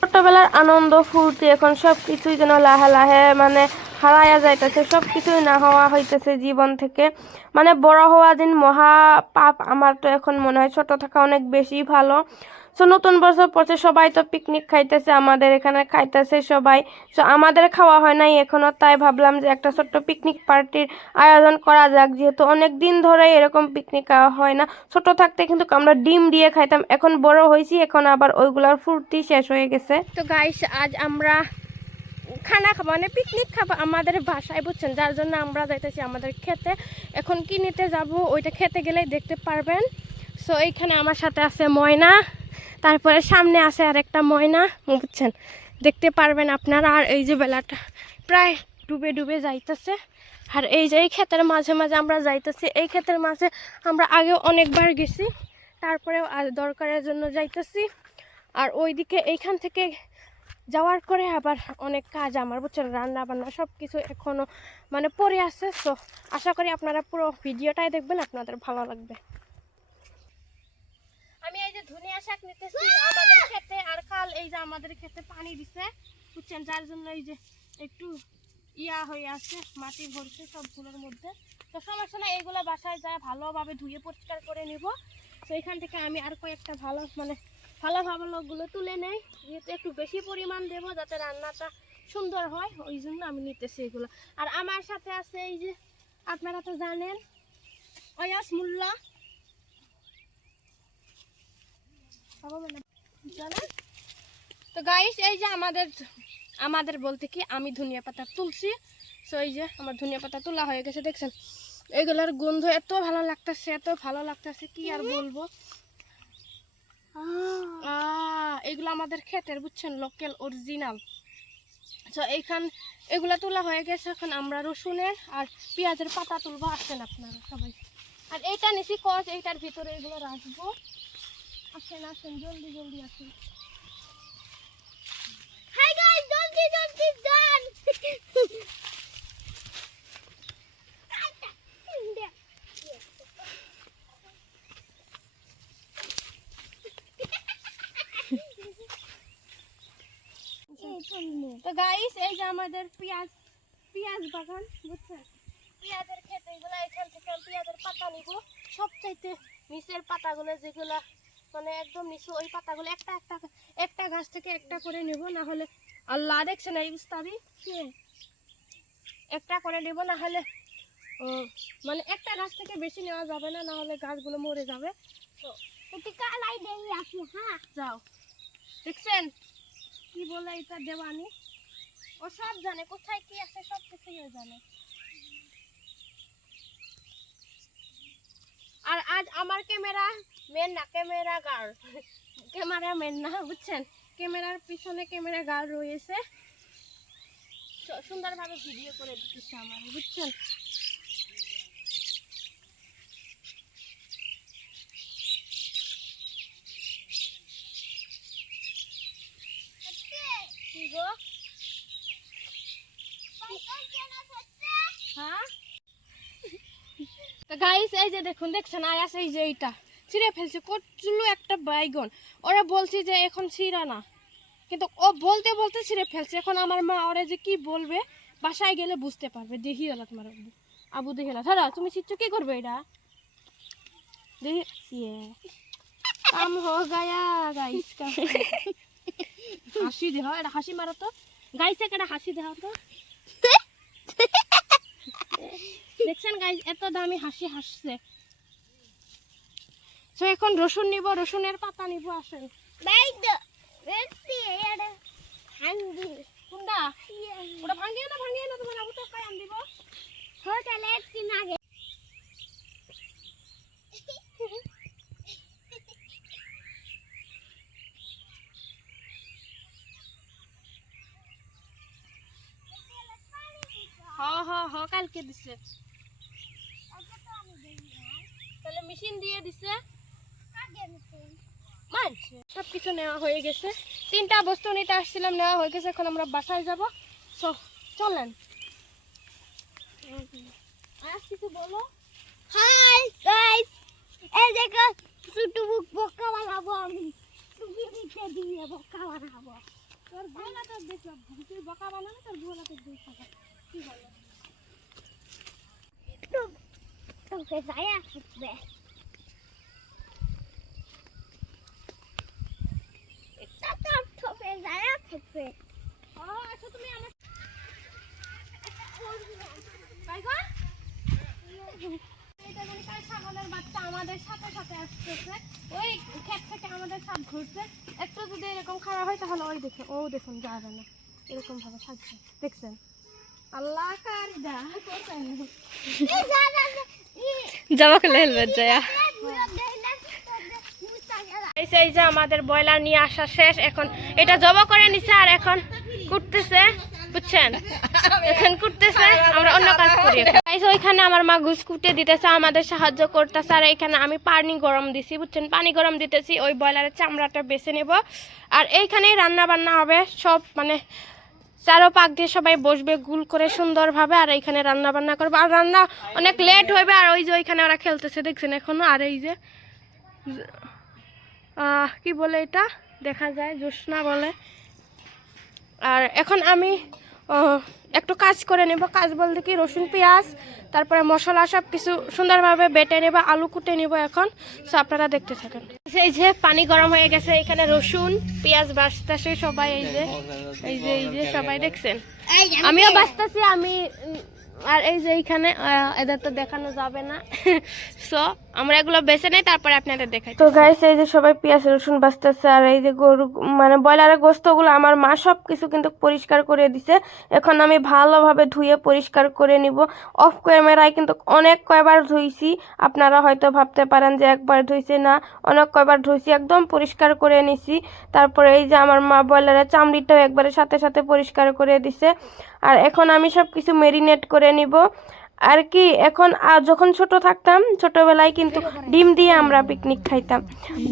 ছোটবেলার আনন্দ, ফুর্তি, এখন সব কিছুই যেন লাহে লাহে মানে হারাইয়া যাইতেছে সব কিছুই না হওয়া হইতেছে জীবন থেকে। মানে বড় হওয়া দিন মহা পাপ, আমার তো এখন মনে হয় ছোট থাকা অনেক বেশি ভালো। সো নতুন বছর পড়ছে, সবাই তো পিকনিক খাইতেছে, আমাদের এখানে খাইতেছে সবাই। সো আমাদের খাওয়া হয় নাই এখনও তাই ভাবলাম যে একটা ছোট্ট পিকনিক পার্টির আয়োজন করা যাক, যেহেতু অনেক দিন ধরে এরকম পিকনিক খাওয়া হয় না। ছোট থাকতে কিন্তু আমরা ডিম দিয়ে খাইতাম, এখন বড় হয়েছি এখন আবার ওইগুলোর ফুর্তি শেষ হয়ে গেছে। তো গাইস আজ আমরা খানা খাব মানে পিকনিক খাব আমাদের বাসায়, বুঝছেন? যার জন্য আমরা যাইতেছি আমাদের খেতে। এখন কি নিতে যাব, ওইটা খেতে গেলেই দেখতে পারবেন। সো এইখানে আমার সাথে আছে ময়না। তারপরে সামনে আছে আর একটা ময়না, বুঝছেন? দেখতে পারবেন আপনারা, আর এই যে বেলাটা প্রায় ডুবে ডুবে যাইতেছে। আর এই যে এই ক্ষেতের মাঝে মাঝে আমরা যাইতেছি, এই ক্ষেতের মাঝে আমরা আগেও অনেকবার গেছি, তারপরেও আজ দরকারের জন্য যাইতেছি। আর ওইদিকে এইখান থেকে যাওয়ার করে আবার অনেক কাজ আমার, বুঝছেন? রান্না বান্না সব কিছু এখনও মানে পড়ে আছে তো আশা করি আপনারা পুরো ভিডিওটাই দেখবেন, আপনাদের ভালো লাগবে। ধনিয়া শাক নিতেছি, আমাদের খেতে আর কাল এই যে আমাদের খেতে পানি দিছে, বুঝছেন? যার জন্য এই যে একটু ইয়া হয়ে আছে, মাটি ভরছে সবগুলোর মধ্যে। তো সমস্যা না এগুলো বাসায় যায় ভালোভাবে ধুয়ে পরিষ্কার করে নিব। তো এখান থেকে আমি আর কয়েকটা ভালো মানে ভালো ভালো লোকগুলো তুলে নেই। যেহেতু একটু বেশি পরিমাণ দেব যাতে রান্নাটা সুন্দর হয়, ওই জন্য আমি নিতেছি এগুলো। আর আমার সাথে আছে এই যে, আপনারা তো জানেন, অয়াস মুল্লা জানেন তো গাইস এই যে আমাদের আমাদের বলতে কি আমি ধনিয়া পাতা তুলছি। তো এই যে আমার ধনিয়া পাতা তোলা হয়ে গেছে দেখছেন? এগুলোর গন্ধ এত ভালো লাগতেছে এত ভালো লাগতেছে কি আর বলব? এগুলো আমাদের ক্ষেতের বুঝছেন? লোকাল অরিজিনাল তো এইখান এগুলা তোলা হয়ে গেছে এখন আমরা রসুনের আর পেঁয়াজের পাতা তুলবো। আসেন আপনারা সবাই। আর এইটা নিছি কচ এইটার ভিতরে এগুলো রাখব। আসেন আসেন জলদি জলদি আসেন। হাই গাইস জলদি জলদি যান। তো গাইস এই যে আমাদের পেঁয়াজ পেঁয়াজ বাগান বুঝছেন? পেঁয়াজের খেতে এগুলো এখান থেকে পেঁয়াজের পাতা নিব। সবচাইতে নিচের পাতাগুলো যেগুলো মানে একদম নিচু ওই পাতাগুলো একটা একটা একটা গাছ থেকে একটা করে নেব না হলে আল্লাহ দেখছেন এই উস্তাদি। একটা করে নেব না হলে মানে একটা গাছ থেকে বেশি নেওয়া যাবে না না হলে গাছগুলো মরে যাবে। তো কালাই দেই আসি হ্যাঁ? যাও। দেখছেন? কি বলে এটা দেওয়ানি? ও সব জানে কোথায় কি আছে সব কিছুই জানে। আর আজ আমার ক্যামেরা মেন না, ক্যামেরা গার্ল ক্যামেরা মেন না, বুঝছেন? ক্যামেরার পিছনে ক্যামেরা গার্ল রয়েছে। সুন্দরভাবে ভিডিও করে দিতেছে আমার, বুঝছেন? হ্যাঁ? তো গাইস এই যে দেখুন, দেখছেন? আয়াস এই যে এইটা। ছিঁড়ে ফেলছে, কচুলো একটা বাইগন। ওরা বলছে যে এখন ছিঁড়া না। কিন্তু ও বলতে বলতে ছিঁড়ে ফেলছে। এখন আমার মা ওরা যে কি বলবে, বাসায় গেলে বুঝতে পারবে। দেখি হলো তোমার আবু, দেখি ধরো, তুমি ছিচ্ছ কি করবে এটা? দেখি ইয়ে। কাম হো গায়া, গাইস হাসি দেহ এটা হাসি মারো তো। গাইছে একটা হাসি দেহ তো। দেখছেন গাইজ এত দামি হাসি হাসছে। তো এখন রসুন নিব রসুনের পাতা নিব আসেন। কোনটা? ওটা ভাঙিয়ে না ভাঙিয়ে না তোমার আবু তো কায়াম দিব। হোটেলে একদিন আগে হ হ হ কালকে দিছে। তাহলে মেশিন দিয়ে দিছে। সব কিছু নেওয়া হয়ে গেছে। তিনটা বস্তু নিতে আসছিলাম নেওয়া হয়ে গেছে এখন আমরা বাসায় যাব। চলেন। আর কিছু বলো? হাই গাইস এই দেখো ছোট বুক বক্কা বানাবো আমি। তুমি নিচে দিয়ে বক্কা বানাবো। ভোলা তো দেখলাম তুই বকা বানানো তোর ভোলা তো দেখলাম। কি বলো? তোকে যায় থাকবে এটা তো তোকে যায় থাকবে ও আচ্ছা তুমি আমার বাইগন এটা মানে কাল ছাগলের বাচ্চা আমাদের সাথে সাথে আসতেছে ওই ক্ষেত থেকে আমাদের সাথ ঘুরছে একটু যদি এরকম খারাপ হয় তাহলে ওই দেখে ও দেখুন যাবে না এরকম ভাবে থাকছে দেখছেন আল্লাহ কার জামা খুলে হেলমেট যায় এই যে আমাদের ব্রয়লার নিয়ে আসা শেষ এখন এটা জবা করে নিছে আর এখন কুটতেছে বুঝছেন? এখন কুটতেছে আমরা অন্য কাজ করি এখন। ওইখানে আমার মা ঘুষ কুটে দিতেছে আমাদের সাহায্য করতেছে আর এইখানে আমি পানি গরম দিছি বুঝছেন? পানি গরম দিতেছি ওই ব্রয়লারের চামড়াটা বেছে নেব। আর এইখানেই রান্না বান্না হবে সব মানে চারো পাক দিয়ে সবাই বসবে গুল করে সুন্দরভাবে আর এইখানে রান্না বান্না করবে। আর রান্না অনেক লেট হবে আর ওই যে ওইখানে ওরা খেলতেছে দেখছেন এখনও? আর এই যে কি বলে এটা? দেখা যায় জ্যোৎস্না বলে। আর এখন আমি একটু কাজ করে নেব। কাজ বলতে কি, রসুন, পেঁয়াজ, তারপরে মশলা সব কিছু সুন্দরভাবে বেটে নেব, আলু কুটে নেব এখন। সো আপনারা দেখতে থাকেন। এই যে পানি গরম হয়ে গেছে, এখানে রসুন, পেঁয়াজ বাঁচতেছে সবাই, এই যে। এই যে এই যে সবাই দেখছেন। আমিও বাঁচতেছি, আমি আর এই যে এইখানে এদের তো দেখানো যাবে না। সো আমরা এগুলো বেছে নেই, তারপরে আপনাদের দেখাই। তো গাইস এই যে সবাই পেঁয়াজ, রসুন বাঁচতেছে, আর এই যে গরু মানে ব্রয়লারের গোস্তগুলো আমার মা সব কিছু কিন্তু পরিষ্কার করে দিছে। এখন আমি ভালোভাবে ধুয়ে পরিষ্কার করে নিব। অফ ক্যামেরায় কিন্তু অনেক কয়বার ধুইছি। আপনারা হয়তো ভাবতে পারেন যে একবার ধুইছে না, অনেক কয়বার ধুইছি, একদম পরিষ্কার করে নিছি। তারপরে এই যে আমার মা ব্রয়লারের চামড়িটাও একবারে সাথে সাথে পরিষ্কার করে দিছে। আর এখন আমি সব কিছু মেরিনেট করে নিব। আর কি, এখন আর যখন ছোট থাকতাম, ছোটবেলায় কিন্তু ডিম দিয়ে আমরা পিকনিক খাইতাম।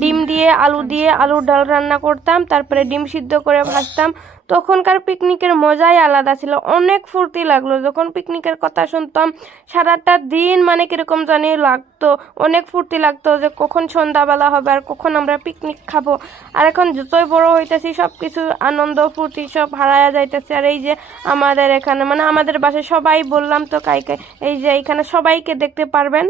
ডিম দিয়ে আলু দিয়ে আলুর ডাল রান্না করতাম, তারপরে ডিম সিদ্ধ করে ভাজতাম তখনকার পিকনিকের মজাই আলাদা ছিল। অনেক ফুর্তি লাগল। যখন পিকনিকের কথা শুনতাম, সারাটা দিন মানে কীরকম জানি লাগতো। অনেক ফুর্তি লাগতো যে কখন সন্ধ্যাবেলা হবে আর কখন আমরা পিকনিক খাব। আর এখন যতই বড় হইতেছি সব কিছু আনন্দ, ফুর্তি সব হারায়া যাইতেছে। আর এই যে আমাদের এখানে মানে আমাদের বাসায় সবাই বললাম তো কাইকে, এই যে এখানে সবাইকে দেখতে পারবেন।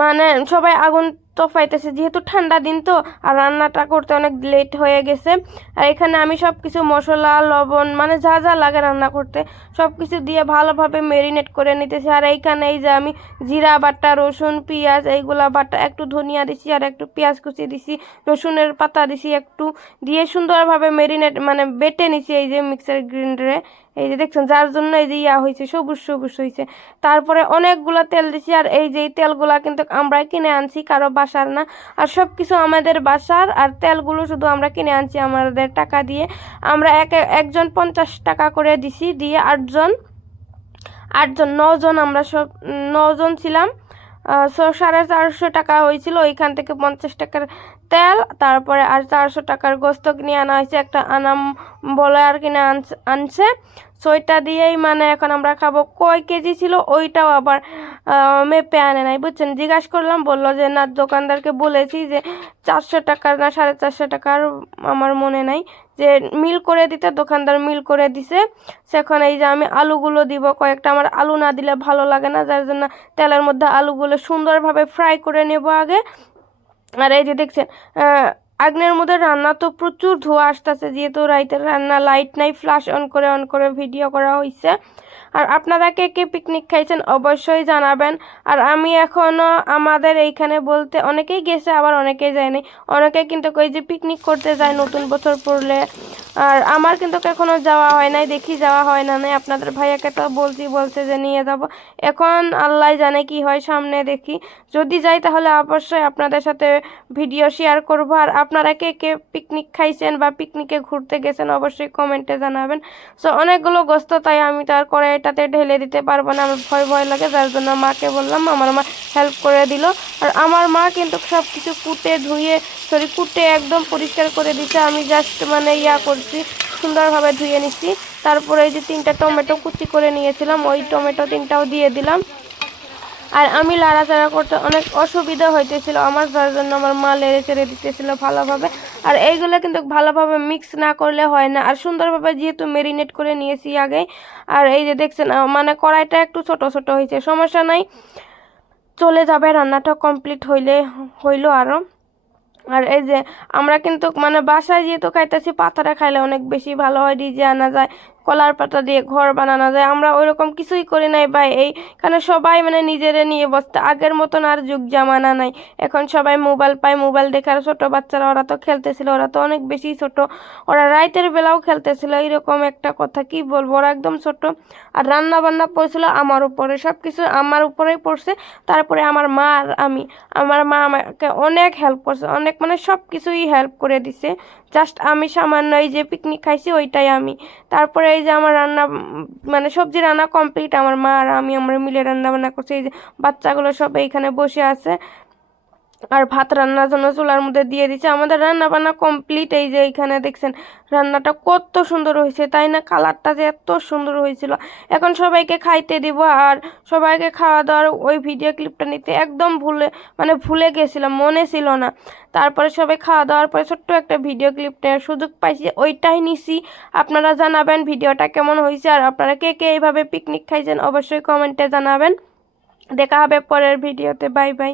মানে সবাই আগুন তফাইতেছে যেহেতু ঠান্ডা দিন তো, আর রান্নাটা করতে অনেক লেট হয়ে গেছে। আর এখানে আমি সব কিছু মশলা, লবণ মানে যা যা লাগে রান্না করতে সব কিছু দিয়ে ভালোভাবে মেরিনেট করে নিতেছি। আর এইখানে এই যে আমি জিরা বাটা, রসুন, পেঁয়াজ, এইগুলা বাটা, একটু ধনিয়া দিছি আর একটু পেঁয়াজ কুচি দিছি, রসুনের পাতা দিছি একটু, দিয়ে সুন্দরভাবে মেরিনেট মানে বেটে নিছি এই যে মিক্সার গ্রাইন্ডারে এই যে দেখছেন, যার জন্য এই যে ইয়া হয়েছে সবুজ সবুজ হয়েছে তারপরে অনেকগুলো তেল দিছি, আর এই যে তেলগুলা কিন্তু আমরা কিনে আনছি, কারও বাসার না। আর সব কিছু আমাদের বাসার, আর তেলগুলো শুধু আমরা কিনে আনছি আমাদের টাকা দিয়ে। আমরা এক একজন পঞ্চাশ টাকা করে দিছি, দিয়ে আটজন আটজন, নজন আমরা সব, নজন ছিলাম। সো সাড়ে চারশো টাকা হয়েছিল ওইখান থেকে পঞ্চাশ টাকার তেল, তারপরে আর চারশো টাকার গোস্ত কিনে আনা হয়েছে, একটা আনাম বলে আর কিনে আনছে- আনছে। সো দিয়েই মানে এখন আমরা খাব। কয় কেজি ছিল? ওইটাও আবার মেপে আনে নাই, বুঝছেন? জিজ্ঞাসা করলাম, বলল যে, না, দোকানদারকে বলেছি যে, চারশো টাকার না, সাড়ে চারশো টাকার আমার মনে নাই যে, মিল করে দিতে, দোকানদার মিল করে দিছে। সেখানে এই যে আমি আলুগুলো দিব, কয়েকটা আমার আলু না দিলে ভালো লাগে না, যার জন্য তেলের মধ্যে আলুগুলো সুন্দরভাবে ফ্রাই করে নেব আগে। আর এই যে দেখছেন আগ্নের মধ্যে রান্না তো প্রচুর ধোঁয়া আসতেছে, যেহেতু রাইতের রান্না লাইট নাই ফ্ল্যাশ অন করে অন করে ভিডিও করা হয়েছে আর আপনারা কে কে পিকনিক খাইছেন অবশ্যই জানাবেন। আর আমি এখনও আমাদের এইখানে বলতে, অনেকেই গেছে, আবার অনেকেই যায়নি। অনেকে কিন্তু কই যে পিকনিক করতে যায় নতুন বছর পড়লে। আর আমার কিন্তু এখনও যাওয়া হয় নাই, দেখি যাওয়া হয় না নাই। আপনাদের ভাইয়াকে তো বলছি, বলছে যে নিয়ে যাব। এখন আল্লাহ জানে কি হয়, সামনে দেখি। যদি যাই তাহলে অবশ্যই আপনাদের সাথে ভিডিও শেয়ার করব। আর আপনারা কে কে পিকনিক খাইছেন বা পিকনিকে ঘুরতে গেছেন অবশ্যই কমেন্টে জানাবেন। সো অনেকগুলো গোস্ত, তাই আমি তো আর কড়াইটাতে ঢেলে দিতে পারব না। আমার ভয় ভয় লাগে, যার জন্য মাকে বললাম, আমার মা হেল্প করে দিল। আর আমার মা কিন্তু সব কিছু কুটে, ধুয়ে সরি কুটে একদম পরিষ্কার করে দিছে। আমি জাস্ট মানে ইয়া করছি, সুন্দরভাবে ধুয়ে নিচ্ছি। তারপরে এই যে তিনটা টমেটো কুচি করে নিয়েছিলাম, ওই টমেটো তিনটাও দিয়ে দিলাম। আর আমি লাড়াচাড়া করতে অনেক অসুবিধা হইতেছিল। আমার যার জন্য আমার মা লেড়ে চেড়ে দিতেছিল ভালোভাবে। আর এইগুলো কিন্তু ভালোভাবে মিক্স না করলে হয় না। আর সুন্দরভাবে যেহেতু মেরিনেট করে নিয়েছি আগে, আর এই যে দেখছেন মানে কড়াইটা একটু ছোট ছোট হয়েছে। সমস্যা নাই, চলে যাবে, রান্নাটা কমপ্লিট হইলে, হইল আরও আর এই যে আমরা কিন্তু মানে বাসায় যেহেতু খাইতেছি, পাতাটা খাইলে অনেক বেশি ভালো হয় ডিজে আনা যায়। কলার পাতা দিয়ে ঘর বানানো যায়। আমরা ওইরকম কিছুই করি নাই ভাই। এইখানে সবাই মানে নিজেরে নিয়ে বসতে আগের মতন আর যুগ জামানা নাই। এখন সবাই মোবাইল পায়, মোবাইল দেখার ছোট বাচ্চারা, ওরা তো খেলতেছিল, ওরা তো অনেক বেশি ছোট। ওরা রাইতের বেলাও খেলতেছিল, এইরকম একটা কথা কি বলব? ওরা একদম ছোট। আর রান্না বান্না পড়ছিল আমার উপরে। সব কিছু আমার উপরেই পড়ছে। তারপরে আমার মা আর আমি আমার মা আমাকে অনেক হেল্প করছে। অনেক মানে সব কিছুই হেল্প করে দিছে। জাস্ট আমি সামান্য এই যে পিকনিক খাইছি, ওইটাই আমি। তারপরে এই যে আমার রান্না মানে সবজি রান্না কমপ্লিট আমার মা আর আমি আমরা মিলে রান্না বান্না করছি। এই যে বাচ্চাগুলো সব এইখানে বসে আছে। আর ভাত রান্নার জন্য চুলার মধ্যে দিয়ে দিচ্ছে আমাদের রান্না বান্না কমপ্লিট এই যে এইখানে দেখছেন, রান্নাটা কত সুন্দর হয়েছে, তাই না? কালারটা যে এত সুন্দর হয়েছিল। এখন সবাইকে খাইতে দিব আর সবাইকে খাওয়া দাওয়ার ওই ভিডিও ক্লিপটা নিতে একদম ভুলে মানে ভুলে গেছিলাম, মনে ছিল না। তারপরে সবাই খাওয়া দাওয়ার পরে ছোট্ট একটা ভিডিও ক্লিপ নেওয়ার সুযোগ পাইছি, ওইটাই নিছি। আপনারা জানাবেন ভিডিওটা কেমন হয়েছে আর আপনারা কে কে এইভাবে পিকনিক খাইছেন অবশ্যই কমেন্টে জানাবেন। দেখা হবে পরের ভিডিওতে বাই বাই